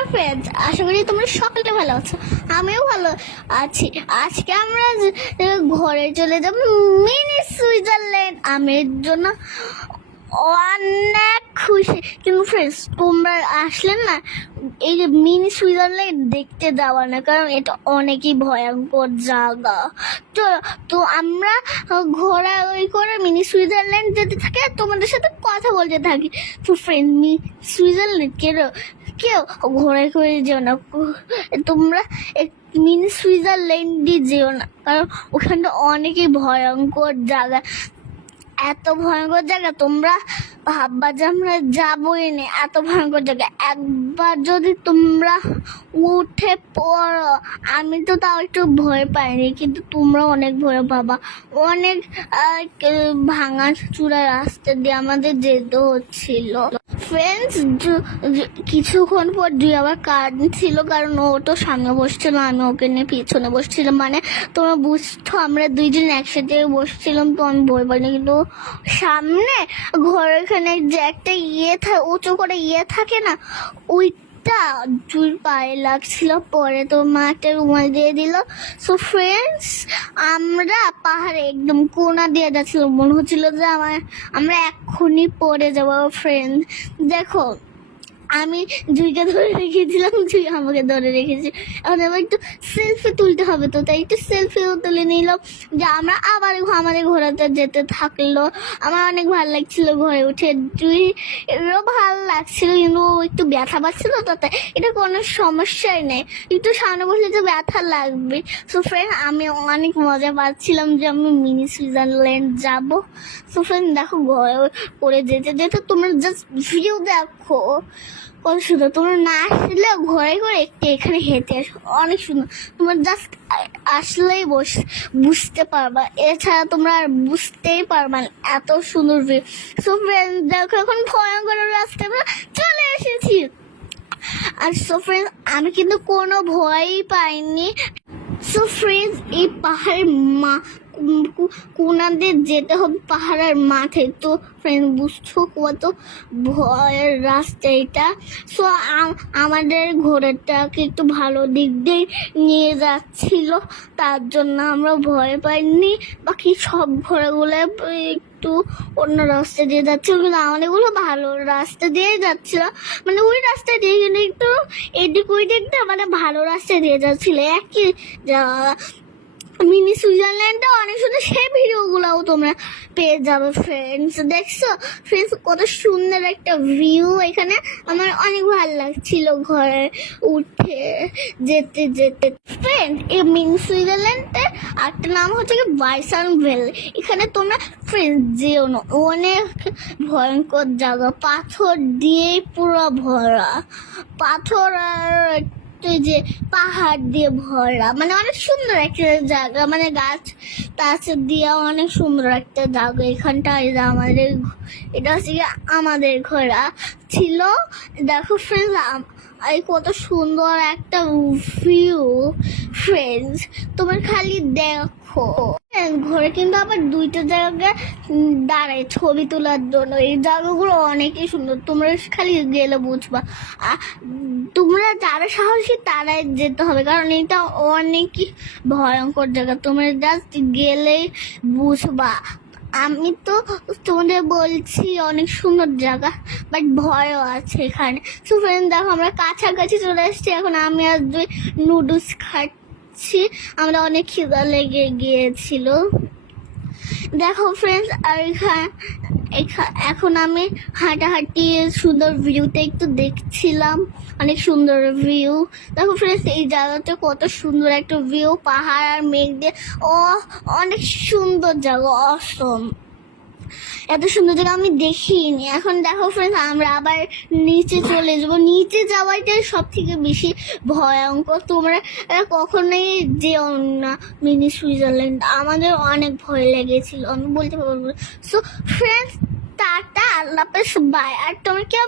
নমস্কার ফ্রেন্ডস, আশা করি তোমরা সকলে ভালো আছো। আমিও ভালো আছি। আজকে আমরা ঘরে চলে যাব মিনি সুইজারল্যান্ড। আমের জন্য অনেক খুশি, কিন্তু ফ্রেন্ডস তোমরা আসলে না এই যে মিনি সুইজারল্যান্ড দেখতে যাওয়া না, কারণ এটা অনেকই ভয়ঙ্কর জায়গা। তো আমরা ঘোরাঘুরি করে মিনি সুইজারল্যান্ড যেতে থাকি আর তোমাদের সাথে কথা বলতে থাকি। তো ফ্রেন্ড সুইজারল্যান্ড কেউ ঘোরা করে যেও না, তোমরা মিনি সুইজারল্যান্ডই যেও না, কারণ ওখানটা অনেকই ভয়ঙ্কর জায়গা। এত ভয়ঙ্কর জায়গা তোমরা ভাববা যে আমরা যাবোই না, এত ভয়ঙ্কর জায়গা। একবার যদি তোমরা উঠে পড়ো, আমি তো তাও একটু ভয় পাইনি, কিন্তু তোমরা অনেক ভয় পাবা। অনেক ভাঙা চূড়া রাস্তা দিয়ে আমাদের যেতে হচ্ছিল। ফ্রেন্ডস কিছুক্ষণ পর দুই আবার কাঁদছিল, কারণ ও তো সামনে বসছিল, আমি ওকে নিয়ে পিছনে বসছিলাম। মানে তোমরা বুঝতো আমরা দুইজন একসাথে বসছিলাম, তো আমি ভয় পাইনি। কিন্তু সামনে ঘরের এখানে যে একটা উঁচু করে থাকে না, ওইটা দুই পায়ে লাগছিল। পরে তো মা একটা রুমাল দিয়ে দিল। সো ফ্রেন্ডস আমরা পাহাড়ে একদম কোনা দিয়ে যাচ্ছিল, মনে হচ্ছিল যে আমরা এক্ষুনি পড়ে যাবো। ফ্রেন্ড দেখো, আমি জুইকে ধরে রেখেছিলাম, জুই আমাকে ধরে রেখেছি। এখন এবার একটু সেলফি তুলতে হবে, তো তাই একটু সেলফিও তুলে নিলাম। যে আমরা আবার আমাদের ঘোরাতে যেতে থাকলো। আমার অনেক ভালো লাগছিল ঘরে উঠে। জুই এরও ভালো লাগছিল, কিন্তু একটু ব্যথা পাচ্ছিল, তো তাই এটা কোনো সমস্যাই নেই, একটু সামনে বসলে যে ব্যথা লাগবে। সো ফ্রেন্ড আমি অনেক মজা পাচ্ছিলাম যে আমি মিনি সুইজারল্যান্ড যাবো। সো ফ্রেন্ড দেখো, ঘরে করে যেতে যেতে তোমরা জাস্ট ভিউ দেখো কত সুন্দর। তোমরা না আসলে ঘরে ঘরে একটু এখানে হেঁটে আসো, অনেক সুন্দর। তোমরা জাস্ট আসলেই বুঝতে পারবা, এছাড়া তোমরা আর বুঝতেই পারবা না, এত সুন্দর ভিউ। সো ফ্রেন্ড দেখো, এখন ভয়ঙ্কর রাস্তায় আমরা চলে এসেছি। আর সো ফ্রেন্ড আমি কিন্তু কোনো ভয়ই পাইনি। সো ফ্রেন্ড এই পাহাড়ের কোনাদের যেতে হবে পাহাড়ের মাঠে। তো ফ্রেন্ড বুঝছো কত ভয়ের রাস্তা এটা। সো আমাদের ঘোড়াটাকে একটু ভালো দিক দিয়ে নিয়ে যাচ্ছিল, তার জন্য আমরা ভয় পাইনি। বাকি সব ঘোড়াগুলো একটু অন্য রাস্তা দিয়ে যাচ্ছিল, কিন্তু আমাদেরগুলো ভালো রাস্তা দিয়ে যাচ্ছিল। মানে ওই রাস্তা দিয়ে কিন্তু একটু এদিক ওই দিকটা মানে ভালো রাস্তা দিয়ে যাচ্ছিল। একই মিনি সুইজারল্যান্ডটা অনেক সুন্দর, সেই ভিডিওগুলোও তোমরা পেয়ে যাবে। ফ্রেন্ডস দেখছো ফ্রেন্ডস কত সুন্দর একটা ভিউ এখানে। আমার অনেক ভালো লাগছিল ঘরে উঠে যেতে যেতে। ফ্রেন্ড এই মিনি সুইজারল্যান্ডের একটা নাম হচ্ছে কি বাইসানভেল। এখানে তোমরা ফ্রেন্ডস যেও না, অনেক ভয়ঙ্কর জায়গা, পাথর দিয়ে পুরো ভরা, পাথর আর যে পাহাড় দিয়ে ভরা, মানে অনেক সুন্দর একটা জায়গা, মানে গাছ টাছ দিয়ে অনেক সুন্দর একটা জায়গা। এখানটা এটা হচ্ছে আমাদের ঘোরা ছিল। দেখো ফ্রেন্ডস এই কত সুন্দর একটা ভিউ। ফ্রেন্ডস তোমার খালি দেখো, ঘরে কিন্তু আবার দুইটা জায়গায় দাঁড়ায় ছবি তোলার জন্য। এই জায়গাগুলো অনেকই সুন্দর, তোমরা খালি গেলে বুঝবা। তোমরা যারা সাহসী তারাই যেতে হবে, কারণ এটা অনেকই ভয়ঙ্কর জায়গা, তোমরা জাস্ট গেলেই বুঝবা। আমি তো তোমাদের বলছি অনেক সুন্দর জায়গা, বাট ভয়ও আছে এখানে। সো ফ্রেন্ড দেখো আমরা কাছাকাছি চলে এসেছি। এখন আমি আর নুডলস খাচ্ছি, আমরা অনেক খিদা লেগে গিয়েছিল। দেখো ফ্রেন্ডস আর এখন আমি হাঁটাহাঁটি সুন্দর ভিউটা একটু দেখছিলাম, অনেক সুন্দর ভিউ। দেখো ফ্রেন্ডস এই জায়গাটা কত সুন্দর একটা ভিউ, পাহাড় আর মেঘ দিয়ে অনেক সুন্দর জায়গা, অসম। এত সুন্দর জায়গা আমি দেখিনি। এখন দেখো ফ্রেন্ডস আমরা আবার নিচে চলে যাবো। নিচে যাওয়াটাই সব থেকে বেশি ভয়ঙ্কর, তোমরা কখনোই যেও না মিনি সুইজারল্যান্ড। আমাদের অনেক ভয় লেগেছিল, আমি বলতে পারবো। সো ফ্রেন্ডস টাটা, আল্লাহ হাফেজ, বাই। আর তোমরা কেউ